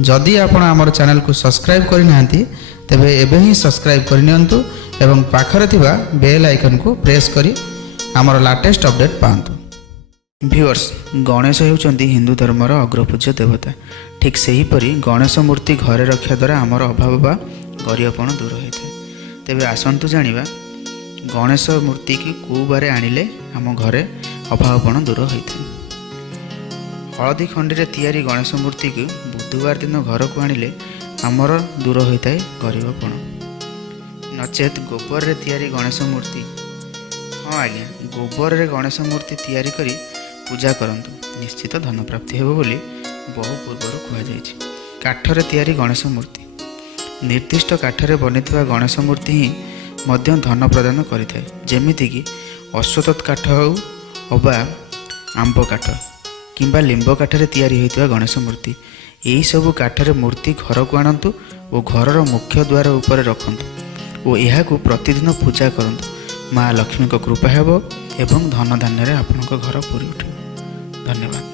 जदि आपण आमर चैनल को सब्सक्राइब करना तेबे एबे ही सब्सक्राइब करनियंतु एवं पाखरे थिबा बेल आइकन को प्रेस करी आमर लेटेस्ट अपडेट पांतु। व्यूअर्स, गणेश होउचंदी हिंदू धर्मर अग्रपूज्य देवता। ठीक सही परी गणेश मूर्ति घरे रखा द्वारा आमर अभाव बा गरीबपण दूर होता है। तेबे आसंतु जानिबा गणेश मूर्ति की को बारे आनिले आम घरे अभावपण दूर होता है। हलदी खंडी रे तैयारी गणेश मूर्ति को बुधवार दिन घर को आनिले आमर दूर होता है गरीबपण। नचेत गोबर रे तैयारी गणेश मूर्ति, हाँ आज्ञा, गोबर रे गणेश मूर्ति तैयारी करी पूजा करंतु, निश्चित धन प्राप्ति हेबो बोली बहु पूर्वर कहुଯାଇଛି। काठरे तैयारी गणेश मूर्ति, निर्दिष्ट काठरे बनिथिबा गणेश मूर्ति ही मध्य धन प्रदान करिथाय। जेमिति कि अश्वत्थ काठ हो अबा आंब काठ किंबा लिंब काठरे तैयारी होइथिबा गणेश मूर्ति, एही सबु काठरे मूर्ति घर को आणंतु और घरर मुख्य द्वार उपरे रखंतु और एहाकू प्रतिदिन पूजा करंतु। माँ लक्ष्मी को कृपा हेबो एवं धन धान्य रे आपनक घर पूरी उठिबो। धन्यवाद।